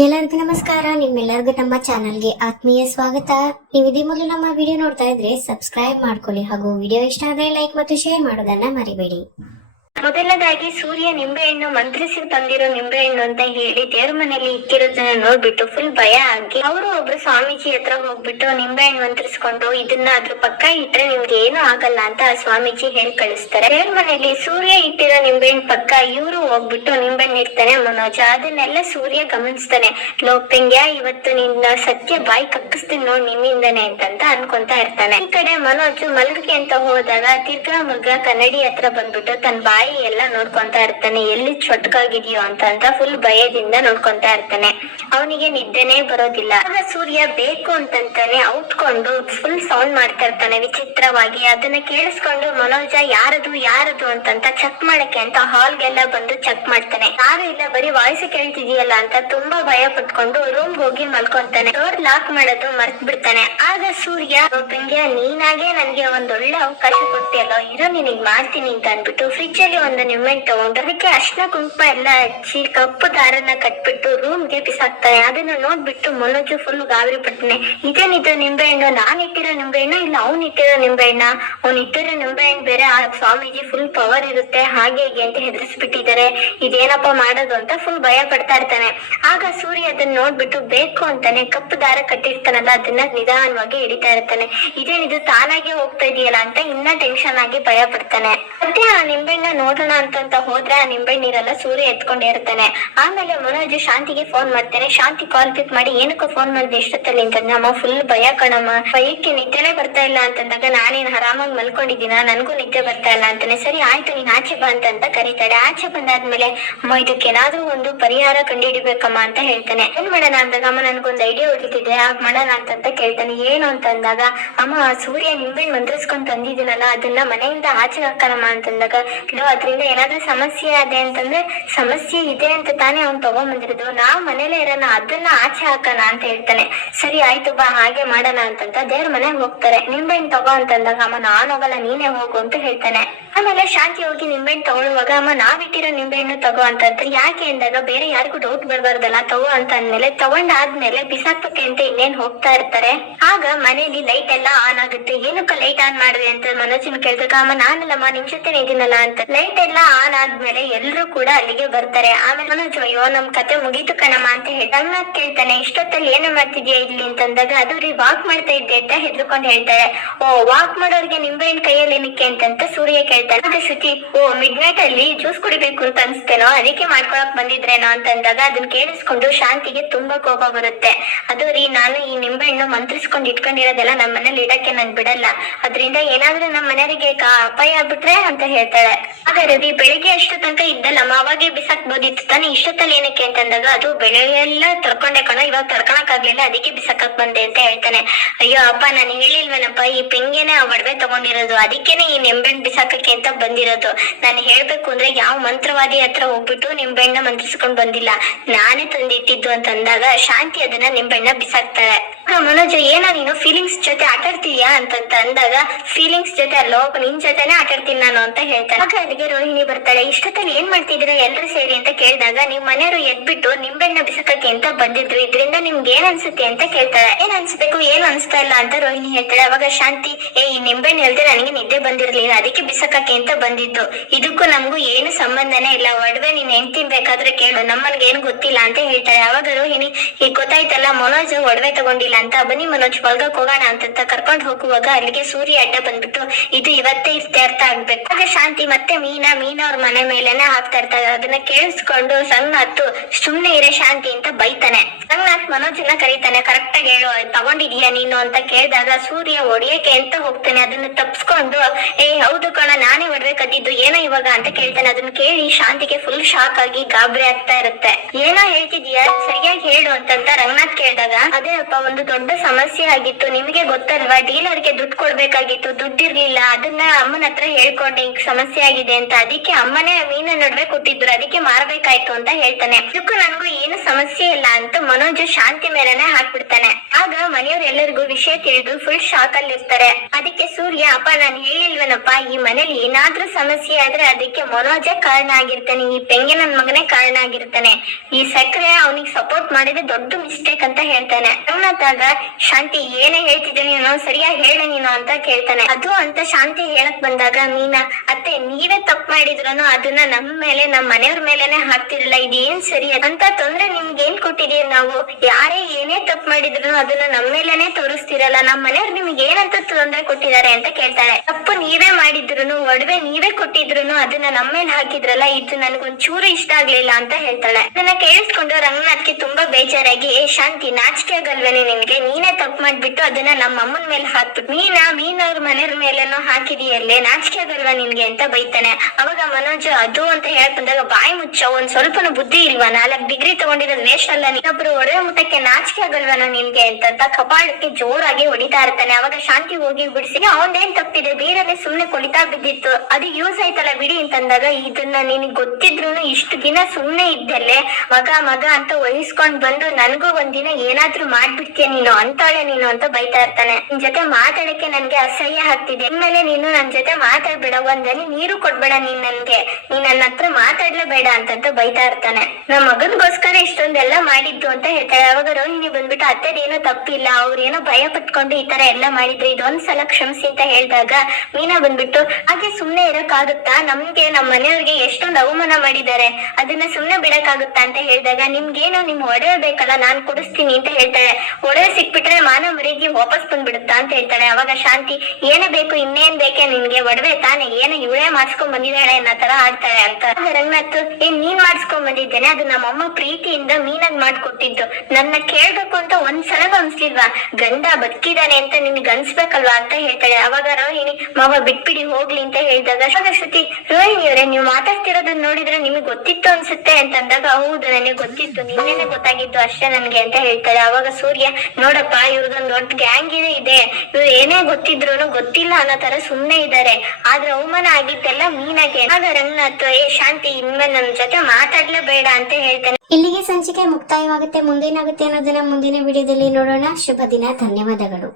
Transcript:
ಎಲ್ಲರಿಗೂ ನಮಸ್ಕಾರ. ನಿಮ್ಮೆಲ್ಲರಿಗೂ ನಮ್ಮ ಚಾನಲ್ಗೆ ಆತ್ಮೀಯ ಸ್ವಾಗತ. ನೀವು ಇದೇ ಮೊದಲು ನಮ್ಮ ವಿಡಿಯೋ ನೋಡ್ತಾ ಇದ್ರೆ ಸಬ್ಸ್ಕ್ರೈಬ್ ಮಾಡ್ಕೊಳ್ಳಿ ಹಾಗೂ ವಿಡಿಯೋ ಇಷ್ಟ ಆದರೆ ಲೈಕ್ ಮತ್ತು ಶೇರ್ ಮಾಡೋದನ್ನ ಮರಿಬೇಡಿ. ಮೊದಲನೇದಾಗಿ ಸೂರ್ಯ ನಿಂಬೆಹಣ್ಣು ಮಂತ್ರಿಸಿ ತಂದಿರೋ ನಿಂಬೆಹಣ್ಣು ಅಂತ ಹೇಳಿ ದೇವ್ರ ಮನೆಯಲ್ಲಿ ಇಕ್ಕಿರೋದನ್ನ ನೋಡ್ಬಿಟ್ಟು ಫುಲ್ ಭಯ ಆಗಿ ಅವರು ಒಬ್ರು ಸ್ವಾಮೀಜಿ ಹತ್ರ ಹೋಗ್ಬಿಟ್ಟು ನಿಂಬೆಹಣ್ಣು ಮಂತ್ರಿಸ್ಕೊಂಡು ಇದನ್ನ ಅದ್ರ ಪಕ್ಕ ಇಟ್ರೆ ನಿಮ್ಗೆ ಏನು ಆಗಲ್ಲ ಅಂತ ಸ್ವಾಮೀಜಿ ಹೇಳಿ ಕಳಿಸ್ತಾರೆ. ದೇವ್ರ ಮನೆಯಲ್ಲಿ ಸೂರ್ಯ ಇಟ್ಟಿರೋ ನಿಂಬೆಹಣ್ಣು ಪಕ್ಕ ಇವರು ಹೋಗ್ಬಿಟ್ಟು ನಿಂಬೆಹಣ್ಣು ಇಡ್ತಾನೆ ಮನೋಜ. ಅದನ್ನೆಲ್ಲ ಸೂರ್ಯ ಗಮನಿಸ್ತಾನೆ. ಲೋಪೆಂಗ್ಯ, ಇವತ್ತು ನಿನ್ನ ಸತ್ಯ ಬಾಯಿ ಕಕ್ಕಿಸ್ತೀನಿ ನೋಡ್ ನಿನ್ನಿಂದನೆ ಅಂತ ಅನ್ಕೊಂತಾ ಇರ್ತಾನೆ. ಈ ಕಡೆ ಮನೋಜ್ ಮಲ್ಗೆ ಅಂತ ಹೋದಾಗ ತಿರ್ಗಾ ಮುರ್ಗ ಕನ್ನಡಿ ಹತ್ರ ಬಂದ್ಬಿಟ್ಟು ತನ್ನ ಬಾಯಿ ಎಲ್ಲ ನೋಡ್ಕೊಂತಾ ಇರ್ತಾನೆ. ಎಲ್ಲಿ ಚೊಟ್ಕಾಗಿದೆಯೋ ಅಂತ ಫುಲ್ ಭಯದಿಂದ ನೋಡ್ಕೊಂತಾ ಇರ್ತಾನೆ. ಅವನಿಗೆ ನಿದ್ದೆನೆ ಬರೋದಿಲ್ಲ. ಆಗ ಸೂರ್ಯ ಬೇಕು ಅಂತಂತಾನೆ ಔತ್ಕೊಂಡು ಫುಲ್ ಸೌಂಡ್ ಮಾಡ್ತಾ ಇರ್ತಾನೆ ವಿಚಿತ್ರವಾಗಿ. ಅದನ್ನ ಕೇಳಿಸ್ಕೊಂಡು ಮನೋಜ ಯಾರದು ಅಂತ ಚೆಕ್ ಮಾಡಕ್ಕೆ ಅಂತ ಹಾಲ್ಗೆಲ್ಲ ಬಂದು ಚೆಕ್ ಮಾಡ್ತಾನೆ. ಯಾರು ಇಲ್ಲ, ಬರೀ ವಾಯ್ಸ್ ಕೇಳ್ತಿದೀಯಲ್ಲ ಅಂತ ತುಂಬಾ ಭಯ ಪಟ್ಕೊಂಡು ರೂಮ್ ಹೋಗಿ ಮಲ್ಕೊಂತಾನೆ. ಡೋರ್ ಲಾಕ್ ಮಾಡೋದು ಮರ್ತ್ ಬಿಡ್ತಾನೆ. ಆಗ ಸೂರ್ಯ, ಪಿಂಗ್ಯ ನೀನಾಗೆ ನನ್ಗೆ ಒಂದೊಳ್ಳೆ ಅವಕಾಶ ಕೊಟ್ಟಿಯಲ್ಲ, ಇರೋ ನಿನಗ್ ಮಾಡ್ತೀನಿ ಅಂತ ಅನ್ಬಿಟ್ಟು ಫ್ರಿಜ್ ಅಲ್ಲಿ ಒಂದು ನಿಂಬೆಹಣ್ಣು ತಗೊಂಡು ಅದಕ್ಕೆ ಅರ್ಶಿನ ಕುಂಕುಮ ಎಲ್ಲ ಹಚ್ಚಿ ಕಪ್ಪು ದಾರನ ಕಟ್ಬಿಟ್ಟು ರೂಮ್ಗೆ ಬಿಸಾಕ್ತಾನೆ. ಅದನ್ನ ನೋಡ್ಬಿಟ್ಟು ಮನೋಜು ಫುಲ್ ಗಾಬರಿ ಪಡ್ತಾನೆ. ಇದೇನಿದು ನಿಂಬೆಹಣ್ಣು? ನಾನ್ ಇಟ್ಟಿರೋ ನಿಂಬೆಹಣ್ಣ ಇಲ್ಲ ಅವ್ನ್ ಇಟ್ಟಿರೋ ನಿಂಬೆಹಣ್ಣ? ಅವ್ನ್ ಇಟ್ಟಿರೋ ನಿಂಬೆಹಣ್ಣು ಬೇರೆ, ಆ ಸ್ವಾಮೀಜಿ ಫುಲ್ ಪವರ್ ಇರುತ್ತೆ ಹಾಗೆ ಹೀಗೆ ಅಂತ ಹೆದರ್ಸ್ಬಿಟ್ಟಿದ್ದಾರೆ. ಇದೇನಪ್ಪ ಮಾಡೋದು ಅಂತ ಫುಲ್ ಭಯ ಪಡ್ತಾ ಇರ್ತಾನೆ. ಆಗ ಸೂರ್ಯ ಅದನ್ನ ನೋಡ್ಬಿಟ್ಟು ಬೇಕು ಅಂತಾನೆ ಕಪ್ಪು ದಾರ ಕಟ್ಟಿರ್ತಾನಲ್ಲ ಅದನ್ನ ನಿಧಾನವಾಗಿ ಹಿಡಿತಾ ಇರ್ತಾನೆ. ಇದೇನಿದು ತಾನಾಗೆ ಹೋಗ್ತಾ ಇದೆಯಲ್ಲ ಅಂತ ಇನ್ನ ಟೆನ್ಷನ್ ಆಗಿ ಭಯ ಪಡ್ತಾನೆ. ಮತ್ತೆ ಆ ನಿಂಬೆಹಣ್ಣ ನೋಡೋಣ ಅಂತ ಹೋದ್ರೆ ಆ ನಿಂಬೆಹಣ್ಣು ಇರಲ್ಲ, ಸೂರ್ಯ ಎತ್ಕೊಂಡೇ ಇರ್ತಾನೆ. ಆಮೇಲೆ ಮನೋಜ್ ಶಾಂತಿಗೆ ಫೋನ್ ಮಾಡ್ತಾನೆ. ಶಾಂತಿ ಕಾಲ್ ಪಿಕ್ ಮಾಡಿ ಏನಕ್ಕೂ ಫೋನ್ ಮಾಡಿದೆ ಎಷ್ಟೊತ್ತಲ್ಲಿ ಅಂತಂದ್ರೆ, ಅಮ್ಮ ಫುಲ್ ಭಯ ಕಣಮ್ಮ, ಭಯಕ್ಕೆ ನಿದ್ದೆನೆ ಬರ್ತಾ ಇಲ್ಲ ಅಂತಂದಾಗ ನಾನೇನ್ ಆರಾಮಾಗಿ ಮಲ್ಕೊಂಡಿದ್ದೀನ, ನನ್ಗೂ ನಿದ್ದೆ ಬರ್ತಾ ಇಲ್ಲ ಅಂತಾನೆ. ಸರಿ ಆಯ್ತು ನೀನ್ ಆಚೆ ಬಾ ಅಂತ ಕರೀತಾಳೆ. ಆಚೆ ಬಂದಾದ್ಮೇಲೆ ಅಮ್ಮ ಇದಕ್ಕೇನಾದ್ರೂ ಒಂದು ಪರಿಹಾರ ಕಂಡುಹಿಡಿಬೇಕಮ್ಮ ಅಂತ ಹೇಳ್ತಾನೆ. ಏನ್ ಮಾಡೋಣ ಅಂದಾಗ, ಅಮ್ಮ ನನ್ಗೊಂದು ಐಡಿಯಾ ಹೊಡಿತಿದೆ ಆಗ ಮಾಡೋಣ ಅಂತ ಕೇಳ್ತಾನೆ. ಏನು ಅಂತ ಅಂದಾಗ, ಅಮ್ಮ ಸೂರ್ಯ ನಿಂಬೆಹಣ್ಣು ಮಂತ್ರಿಸ್ಕೊಂಡ್ ತಂದಿದ್ದೀನಲ್ಲ ಅದನ್ನ ಮನೆಯಿಂದ ಆಚೆ ಹಾಕೋಣಮ್ಮ ಅಂತಂದಾಗ, ಅದ್ರಿಂದ ಏನಾದ್ರೂ ಸಮಸ್ಯೆ ಅದೇ ಅಂತಂದ್ರೆ, ಸಮಸ್ಯೆ ಇದೆ ಅಂತ ತಾನೇ ಅವ್ನು ತಗೊಂಡ್ಬಂದಿರೋದು, ನಾವ್ ಮನೇಲೆ ಇರೋಣ, ಅದನ್ನ ಆಚೆ ಹಾಕೋಣ ಅಂತ ಹೇಳ್ತಾನೆ. ಸರಿ ಆಯ್ತು ಬಾ ಹಾಗೆ ಮಾಡೋಣ ಅಂತ ದೇವ್ರ ಮನೆಗೆ ಹೋಗ್ತಾರೆ. ನಿಂಬೆಹಣ್ಣು ತಗೋ ಅಂತಂದಾಗ, ಅಮ್ಮ ನಾನ್ ಹೋಗಲ್ಲ ನೀನೇ ಹೋಗು ಅಂತ ಹೇಳ್ತಾನೆ. ಆಮೇಲೆ ಶಾಂತಿ ಹೋಗಿ ನಿಂಬೆಹಣ್ಣು ತಗೊಳ್ಳುವಾಗ, ಅಮ್ಮ ನಾವಿಟ್ಟಿರೋ ನಿಂಬೆಹಣ್ಣು ತಗೋ ಅಂತ ಯಾಕೆ ಅಂದಾಗ, ಬೇರೆ ಯಾರಿಗೂ ಡೌಟ್ ಬರಬಾರ್ದಲ್ಲ ತಗೋ ಅಂತ ಅಂದ್ಮೇಲೆ ತಗೊಂಡಾದ್ಮೇಲೆ ಬಿಸಾಕಕ್ಕೆ ಅಂತ ಇನ್ನೇನ್ ಹೋಗ್ತಾ ಇರ್ತಾರೆ. ಆಗ ಮನೇಲಿ ಲೈಟ್ ಎಲ್ಲ ಆನ್ ಆಗುತ್ತೆ. ಏನಕ್ಕ ಲೈಟ್ ಆನ್ ಮಾಡಿದೆ ಅಂತ ಮನೋಜನ್ ಕೇಳಿದಾಗ, ಅಮ್ಮ ನಾನಲ್ಲಮ್ಮ ನಿಮ್ ಜೊತೆ ಇದೀನಲ್ಲ ಅಂತ. ಲೈಟ್ ಎಲ್ಲ ಆನ್ ಆದ್ಮೇಲೆ ಎಲ್ರು ಕೂಡ ಅಲ್ಲಿಗೆ ಬರ್ತಾರೆ. ಆಮೇಲೆ ಮನೋಜ್, ಅಯ್ಯೋ ನಮ್ ಕತೆ ಮುಗೀತು ಕಣಮ್ಮ ಅಂತ ಹೇಳ್ದಂಗ ಕೇಳ್ತಾನೆ. ಇಷ್ಟೊತ್ತಲ್ಲಿ ಏನು ಮಾಡ್ತಿದ್ಯಾ ಇಲ್ಲಿ ಅಂತಂದಾಗ, ಅದು ರೀ ವಾಕ್ ಮಾಡ್ತಾ ಇದ್ದೆ ಅಂತ ಹೆದ್ರುಕೊಂಡು ಹೇಳ್ತಾರೆ. ಓ ವಾಕ್ ಮಾಡೋರ್ಗೆ ನಿಂಬೆಹಣ್ಣು ಕೈಯಲ್ಲಿ ಏನಕ್ಕೆ ಅಂತ ಸೂರ್ಯ ಕೇಳ್ತಾನೆ. ಅದೇ ಶ್ರುತಿ, ಓ ಮಿಡ್ ನೈಟ್ ಅಲ್ಲಿ ಜ್ಯೂಸ್ ಕುಡಿಬೇಕು ಅಂತ ಅನ್ಸ್ತೇನೋ ಅದಕ್ಕೆ ಮಾಡ್ಕೊಳಕ್ ಬಂದಿದ್ರೇನೋ ಅಂತಂದಾಗ ಅದನ್ನ ಕೇಳಿಸ್ಕೊಂಡು ಶಾಂತಿಗೆ ತುಂಬಾ ಕೋಪ ಬರುತ್ತೆ. ಅದು ರೀ ನಾನು ಈ ನಿಂಬೆಹಣ್ಣು ಮಂತ್ರಿಸ್ಕೊಂಡು ಇಟ್ಕೊಂಡಿರೋದೆಲ್ಲ ನಮ್ಮ ಮನೇಲಿ ಇಡಕ್ಕೆ ನನ್ ಬಿಡಲ್ಲ, ಅದ್ರಿಂದ ಏನಾದ್ರೂ ನಮ್ಮ ಮನೆಯವರಿಗೆ ಅಪಾಯ ಆಗ್ಬಿಟ್ರೆ ಅಂತ ಹೇಳ್ತಾಳೆ. ಆಗ ರವಿ, ಬೆಳಿಗ್ಗೆ ಅಷ್ಟು ತನಕ ಇದ್ದಲ್ಲಮ್ಮ ಅವಾಗೆ ಬಿಸಾಕ್ಬೋದಿತ್ತು ತಾನೆ, ಇಷ್ಟೊತ್ತಲ್ಲಿ ಏನಕ್ಕೆ ಅಂತಂದಾಗ, ಅದು ಬೆಳೆಯೆಲ್ಲ ತಡ್ಕೊಂಡೆ ಕಣ, ಇವಾಗ ತಡ್ಕೊಳಕ್ ಆಗ್ಲಿಲ್ಲ ಅದಕ್ಕೆ ಬಿಸಾಕಕ್ ಬಂದೆ ಅಂತ ಹೇಳ್ತಾನೆ. ಅಯ್ಯೋ ಅಪ್ಪ ನಾನು ಹೇಳಿಲ್ವೇನಪ್ಪ, ಈ ಪೆಂಗೆನೆ ಆ ಒಡವೆ ತಗೊಂಡಿರೋದು, ಅದಕ್ಕೇನೆ ಈ ನಿಂಬೆಹಣ್ಣು ಬಿಸಾಕಕ್ಕೆ ಅಂತ ಬಂದಿರೋದು. ನಾನು ಹೇಳ್ಬೇಕು ಅಂದ್ರೆ ಯಾವ ಮಂತ್ರವಾದಿ ಹತ್ರ ಹೋಗ್ಬಿಟ್ಟು ನಿಂಬೆಹಣ್ಣ ಮಂತ್ರಿಸ್ಕೊಂಡ್ ಬಂದಿಲ್ಲ, ನಾನೇ ತಂದಿಟ್ಟಿದ್ದು ಅಂತ ಅಂದಾಗ ಶಾಂತಿ ಅದನ್ನ ನಿಂಬೆಹಣ್ಣ ಬಿಸಾಕ್ತಾಳೆ. ಮನೋಜ್, ಏನೋ ನೀನು ಫೀಲಿಂಗ್ಸ್ ಜೊತೆ ಆಟಾಡ್ತೀಯಾ ಅಂತ ಅಂದಾಗ, ಫೀಲಿಂಗ್ಸ್ ಜೊತೆ ಅಲ್ಲೋ ನಿನ್ ಜೊತೆನೆ ಆಟಾಡ್ತೀನಿ ನಾನು ಅಂತ ಹೇಳ್ತಾನೆ. ಆಗ ಅಲ್ಲಿಗೆ ರೋಹಿಣಿ ಬರ್ತಾಳೆ. ಇಷ್ಟೊತ್ತಲ್ಲಿ ಏನ್ ಮಾಡ್ತಿದ್ದೀರಾ ಎಲ್ರು ಸೇರಿ ಅಂತ ಕೇಳಿದಾಗ, ನೀವ್ ಮನೆಯವರು ಎದ್ಬಿಟ್ಟು ನಿಂಬೆಹಣ್ಣ ಬಿಸಾಕಕ್ಕೆ ಅಂತ ಬಂದಿದ್ರು, ಇದ್ರಿಂದ ನಿಮ್ಗೆ ಏನ್ ಅನ್ಸುತ್ತೆ ಅಂತ ಕೇಳ್ತಾಳೆ. ಏನ್ ಅನ್ಸ್ಬೇಕು, ಏನು ಅನ್ಸ್ತಾ ಇಲ್ಲ ಅಂತ ರೋಹಿಣಿ ಹೇಳ್ತಾಳೆ. ಅವಾಗ ಶಾಂತಿ, ಈ ನಿಂಬೆಹಣ್ಣು ಹೇಳ್ದೆ ನನಗೆ ನಿದ್ದೆ ಬಂದಿರ್ಲಿಲ್ಲ ಅದಕ್ಕೆ ಬಿಸಾಕಕ್ಕೆ ಅಂತ ಬಂದಿದ್ದು, ಇದಕ್ಕೂ ನಮ್ಗೂ ಏನು ಸಂಬಂಧನೇ ಇಲ್ಲ, ಒಡವೆ ನೀನ್ ಹೆಂಡ್ತಿ ಬೇಕಾದ್ರೆ ಕೇಳು, ನಮ್ಮನ್ಗೆ ಏನು ಗೊತ್ತಿಲ್ಲ ಅಂತ ಹೇಳ್ತಾಳೆ. ಅವಾಗ ರೋಹಿಣಿ, ಈಗ ಗೊತ್ತಾಯ್ತಲ್ಲ ಮನೋಜ್ ಒಡವೆ ತಗೊಂಡಿಲ್ಲ ಅಂತ, ಬನ್ನಿ ಮನೋಜ್ ಒಳಗಕ್ ಹೋಗೋಣ ಅಂತ ಕರ್ಕೊಂಡ್ ಹೋಗುವಾಗ ಅಲ್ಲಿಗೆ ಸೂರ್ಯ ಅಡ್ಡ ಬಂದ್ಬಿಟ್ಟು, ಇದು ಇವತ್ತೇ ಇತ್ಯರ್ಥ ಆಗ್ಬೇಕು. ಆಗ ಶಾಂತಿ ಮತ್ತೆ ಮೀನಾ ಅವ್ರ ಮನೆ ಮೇಲೆನೆ ಹಾಕ್ತಾ ಇರ್ತಾರೆ. ಅದನ್ನ ಕೇಳಿಸ್ಕೊಂಡು ಸಂಗನಾಥ್, ಸುಮ್ನೆ ಇರೇ ಶಾಂತಿ ಅಂತ ಬೈತಾನೆ. ಸಂಗನಾಥ್ ಮನೋಜನ್ನ ಕರೀತಾನೆ. ಕರೆಕ್ಟ್ ಆಗಿ ಹೇಳು ತಗೊಂಡಿದ್ಯಾ ನೀನು ಅಂತ ಕೇಳಿದಾಗ ಸೂರ್ಯ ಹೊಡಿಯಕ್ಕೆ ಅಂತ ಹೋಗ್ತಾನೆ. ಅದನ್ನ ತಪ್ಸ್ಕೊಂಡು, ಹೌದು ಕಣ ನಾನೇ ಒಡವೆ ಕದ್ದಿದ್ದು, ಏನೋ ಇವಾಗ ಅಂತ ಕೇಳ್ತಾನೆ. ಅದನ್ನ ಕೇಳಿ ಶಾಂತಿಗೆ ಫುಲ್ ಶಾಕ್ ಆಗಿ ಗಾಬರಿ ಆಗ್ತಾ ಇರುತ್ತೆ. ಏನೋ ಹೇಳ್ತಿದ್ಯಾ ಸರಿಯಾಗಿ ಹೇಳು ಅಂತ ರಂಗನಾಥ್ ಕೇಳಿದಾಗ, ಅದೇ ಅಪ್ಪ ಒಂದು ದೊಡ್ಡ ಸಮಸ್ಯೆ ಆಗಿತ್ತು, ನಿಮಗೆ ಗೊತ್ತಲ್ವಾ, ಡೀಲರ್ಗೆ ದುಡ್ಡು ಕೊಡ್ಬೇಕಾಗಿತ್ತು, ದುಡ್ಡಿರ್ಲಿಲ್ಲ, ಅದನ್ನ ಅಮ್ಮನ ಹತ್ರ ಹೇಳ್ಕೊಂಡೆ ಈಗ ಸಮಸ್ಯೆ ಆಗಿದೆ ಅಂತ, ಅದಕ್ಕೆ ಅಮ್ಮನೇ ಮೀನ ನಡುವೆ ಕೊಟ್ಟಿದ್ರು, ಅದಕ್ಕೆ ಮಾರಬೇಕಾಯ್ತು ಅಂತ ಹೇಳ್ತಾನೆ. ಇದಕ್ಕೂ ನನಗೂ ಏನು ಸಮಸ್ಯೆ ಇಲ್ಲ ಅಂತ ಮನೋಜ್ ಶಾಂತಿ ಮೇಲೆನೆ ಹಾಕ್ಬಿಡ್ತಾನೆ. ಆಗ ಮನೆಯವ್ರ ಎಲ್ಲರಿಗೂ ವಿಷಯ ತಿಳಿದು ಫುಲ್ ಶಾಕ್ ಅಲ್ಲಿ ಇರ್ತಾರೆ. ಅದಕ್ಕೆ ಸೂರ್ಯ, ಅಪ್ಪ ನಾನು ಹೇಳಿಲ್ವನಪ್ಪ, ಈ ಮನೇಲಿ ಏನಾದ್ರೂ ಸಮಸ್ಯೆ ಆದ್ರೆ ಅದಕ್ಕೆ ಮನೋಜೇ ಕಾರಣ ಆಗಿರ್ತಾನೆ, ಈ ಪೆಂಗೆ ನನ್ ಮಗನೇ ಕಾರಣ ಆಗಿರ್ತಾನೆ, ಈ ಸಕ್ಕರೆ ಅವನಿಗೆ ಸಪೋರ್ಟ್ ಮಾಡಿ ಮಾಡಿದ್ರೆ ದೊಡ್ಡ ಮಿಸ್ಟೇಕ್ ಅಂತ ಹೇಳ್ತಾನೆ. ರಂಗನಾಥ್ ಆಗ ಶಾಂತಿ ಏನೇ ಹೇಳ್ತಿದ್ದೆ ನೀನು ಸರಿಯಾಗಿ ಹೇಳೆ ನೀನು ಅಂತ ಕೇಳ್ತಾನೆ. ಅದು ಅಂತ ಶಾಂತಿ ಹೇಳಕ್ ಬಂದಾಗ ಮೀನಾ ಅತ್ತೆ ನೀವೇ ತಪ್ಪು ಮಾಡಿದ್ರುನು ಅದನ್ನ ನಮ್ ಮೇಲೆ ನಮ್ ಮನೆಯವ್ರ ಮೇಲೆನೆ ಹಾಕ್ತಿರಲ್ಲ, ಇದೇನ್ ಸರಿ ಅಂತ ತೊಂದ್ರೆ ನಿಮ್ಗೆ ಏನ್ ಕೊಟ್ಟಿದೀವಿ ನಾವು, ಯಾರೇ ಏನೇ ತಪ್ಪು ಮಾಡಿದ್ರು ಅದನ್ನ ನಮ್ ಮೇಲೆನೆ ತೋರಿಸ್ತಿರಲ್ಲ, ನಮ್ ಮನೆಯವ್ರು ನಿಮ್ಗೆ ಏನಂತ ತೊಂದ್ರೆ ಕೊಟ್ಟಿದ್ದಾರೆ ಅಂತ ಕೇಳ್ತಾಳೆ. ತಪ್ಪು ನೀವೇ ಮಾಡಿದ್ರು ಒಡವೆ ನೀವೇ ಕೊಟ್ಟಿದ್ರು ಅದನ್ನ ನಮ್ಮ ಮೇಲೆ ಹಾಕಿದ್ರಲ್ಲ, ಇದು ನನ್ಗೊಂದ್ ಚೂರು ಇಷ್ಟ ಆಗ್ಲಿಲ್ಲ ಅಂತ ಹೇಳ್ತಾಳೆ. ಅದನ್ನ ಕೇಳಿಸ್ಕೊಂಡು ರಂಗನಾಥ್ಗೆ ತುಂಬಾ ಬೇಜಾರಾಗಿ ಶಾಂತಿ ನಾಚಿಕೆ ಆಗಲ್ವೇನೆ ನಿನ್ಗೆ, ನೀನೇ ತಪ್ಪು ಮಾಡ್ಬಿಟ್ಟು ಅದನ್ನ ನಮ್ಮ ಅಮ್ಮನ ಮೇಲೆ ಹಾಕ್ಬಿಟ್ಟು ಮೀನವ್ರ ಮನೆಯವ್ರ ಮೇಲೇನೋ ಹಾಕಿದೀಯಲ್ಲೇ, ನಾಚಿಕೆ ಆಗಲ್ವಾ ನಿನ್ಗೆ ಅಂತ ಬೈತಾನೆ. ಅವಾಗ ಮನೋಜ್ ಅದು ಅಂತ ಹೇಳಕ್ ಬಂದಾಗ ಬಾಯಿ ಮುಚ್ಚ, ಒಂದ್ ಸ್ವಲ್ಪನೂ ಬುದ್ಧಿ ಇಲ್ವಾ, 4 ಡಿಗ್ರಿ ತಗೊಂಡಿರೋದು ವೇಸ್ಟ್ ಅಲ್ಲ, ಇನ್ನೊಬ್ರು ಒಡವೆ ಮುಟ್ಟಕ್ಕೆ ನಾಚಿಕೆ ಆಗಲ್ವನೋ ನಿನ್ಗೆ ಅಂತ ಕಪಾಳಕ್ಕೆ ಜೋರಾಗಿ ಹೊಡಿತಾ ಇರ್ತಾನೆ. ಅವಾಗ ಶಾಂತಿ ಹೋಗಿ ಬಿಡಿಸಿ ಅವನ್ದೇನ್ ತಪ್ಪಿದೆ, ಬೇರೆನೆ ಸುಮ್ನೆ ಕೊಳಿತಾ ಬಿದ್ದಿತ್ತು, ಅದು ಯೂಸ್ ಆಯ್ತಲ್ಲ ಬಿಡಿ ಅಂತಂದಾಗ ಇದನ್ನ ನಿನಗ್ ಗೊತ್ತಿದ್ರು ಇಷ್ಟು ದಿನ ಸುಮ್ನೆ ಇದ್ದಲ್ಲೇ ಮಗ ಅಂತ ವಹಿಸ್ಕೊಂಡ್ ಬಂದು ನನ್ಗೂ ಒಂದಿನ ಏನಾದ್ರೂ ಮಾಡ್ಬಿಡ್ತೀಯ ನೀನು ಅಂತಾಳೆ ನೀನು ಅಂತ ಬೈತಾ ಇರ್ತಾನೆ. ನಿನ್ ಜೊತೆ ಮಾತಾಡಕ್ಕೆ ನನ್ಗೆ ಅಸಹ್ಯ ಆಗ್ತಿದೆ, ಇನ್ಮೇಲೆ ನೀನು ನನ್ ಜೊತೆ ಮಾತಾಡ್ಬೇಡ, ಒಂದನಿ ನೀರು ಕೊಡ್ಬೇಡ ನೀನ್ ನನ್ನ ಹತ್ರ ಮಾತಾಡ್ಲೇಬೇಡ ಅಂತ ಬೈತಾ ಇರ್ತಾನೆ. ನಮ್ ಮಗನ್ಗೋಸ್ಕರ ಇಷ್ಟೊಂದೆಲ್ಲ ಮಾಡಿದ್ದು ಅಂತ ಹೇಳ್ತಾಳೆ. ಅವಾಗ ರೋಹಿಣಿ ಬಂದ್ಬಿಟ್ಟು ಅತ್ತೆದೇನೋ ತಪ್ಪಿಲ್ಲ, ಅವ್ರೇನೋ ಭಯ ಪಟ್ಕೊಂಡು ಈ ತರ ಎಲ್ಲ ಮಾಡಿದ್ರು, ಇದೊಂದ್ಸಲ ಕ್ಷಮಿಸಿ ಅಂತ ಹೇಳಿದಾಗ ಮೀನಾ ಬಂದ್ಬಿಟ್ಟು ಹಾಗೆ ಸುಮ್ನೆ ಇರಕ್ಕಾಗುತ್ತಾ, ನಮ್ಗೆ ನಮ್ ಮನೆಯವ್ರಿಗೆ ಎಷ್ಟೊಂದು ಅವಮಾನ ಮಾಡಿದ್ದಾರೆ, ಅದನ್ನ ಸುಮ್ನೆ ಬಿಡಕ್ಕಾಗುತ್ತಾ ಅಂತ ಹೇಳಿದಾಗ ನಿಮ್ಗೇನೋ ನಿಮ್ ಒಡವೆ ಬೇಕಲ್ಲ ನಾನ್ ಕೊಡಿಸ್ತೀನಿ ಅಂತ ಹೇಳ್ತಾಳೆ. ಒಡವೆ ಸಿಕ್ಬಿಟ್ರೆ ಮಾನ ಮರಿಗೆ ವಾಪಸ್ ಬಂದ್ಬಿಡುತ್ತಾ ಅಂತ ಹೇಳ್ತಾಳೆ. ಅವಾಗ ಶಾಂತಿ ಏನೇ ಬೇಕು ಇನ್ನೇನ್ ಬೇಕೆ ನಿನ್ಗೆ, ಒಡವೆ ತಾನೆ ಏನೋ ಇವಳೇ ಮಾಡ್ಸ್ಕೊಂಡ್ ಬಂದಿದ್ದಾಳೆ ಅನ್ನೋ ತರ ಆಡ್ತಾಳೆ ಅಂತ. ರಂಗನಾಥ್ ನೀನ್ ಮಾಡ್ಸ್ಕೊಂಡ್ ಬಂದಿದ್ದೇನೆ, ಅದು ನಮ್ಮಮ್ಮ ಪ್ರೀತಿಯಿಂದ ಮೀನಾಗ್ ಮಾಡ್ಕೊಟ್ಟಿದ್ದು, ನನ್ನ ಕೇಳ್ಬೇಕು ಅಂತ ಒಂದ್ಸಲನೂ ಅನ್ಸ್ಲಿಲ್ವಾ, ಗಂಡ ಬದುಕಿದಾನೆ ಅಂತ ನಿನ್ಗೆ ಅನ್ಸ್ಬೇಕಲ್ವಾ ಅಂತ ಹೇಳ್ತಾಳೆ. ಅವಾಗ ರೋಹಿಣಿ ಮಾವ ಬಿಟ್ಬಿಡಿ ಹೋಗ್ಲಿ ಅಂತ ಹೇಳಿದಾಗ ಶ್ರುತಿ ರೋಹಿಣಿ ಅವರೇ ನೀವು ಮಾತಾಡ್ತಿರೋದನ್ನ ನೋಡಿದ್ರೆ ನಿಮಗೆ ಗೊತ್ತಿತ್ತು ಅನ್ಸುತ್ತೆ ಅಂತಂದಾಗ ಹೌದು ನನಗೆ ಗೊತ್ತಿತ್ತು, ನಿನ್ನೆನೆ ಗೊತ್ತಾಗಿತ್ತು ಅಷ್ಟೇ ನನ್ಗೆ ಅಂತ ಹೇಳ್ತಾಳೆ. ಅವಾಗ ಸೂರ್ಯ ನೋಡಪ್ಪ ಇವ್ರದೊಂದ್ ದೊಡ್ಡ ಗ್ಯಾಂಗ್ ಇದೆ, ಇವ್ರು ಏನೇ ಗೊತ್ತಿದ್ರು ಗೊತ್ತಿಲ್ಲ ಅನ್ನೋ ತರ ಸುಮ್ನೆ ಇದ್ದಾರೆ, ಆದ್ರೆ ಅವಮಾನ ಆಗಿದ್ದೆಲ್ಲ ಮೀನಾಗೆ. ಆಗ ರಂಗನಾಥ್ ಶಾಂತಿ ಇನ್ಮೇಲೆ ನನ್ ಜೊತೆ ಮಾತಾಡ್ಲೇಬೇಡ ಅಂತ ಹೇಳ್ತಾನೆ. ಇಲ್ಲಿಗೆ ಸಂಚಿಕೆ ಮುಕ್ತಾಯವಾಗುತ್ತೆ, ಮುಂದೇನಾಗುತ್ತೆ ಅನ್ನೋದನ್ನ ಮುಂದಿನ ವಿಡಿಯೋದಲ್ಲಿ ನೋಡೋಣ. ಶುಭ ದಿನ, ಧನ್ಯವಾದಗಳು.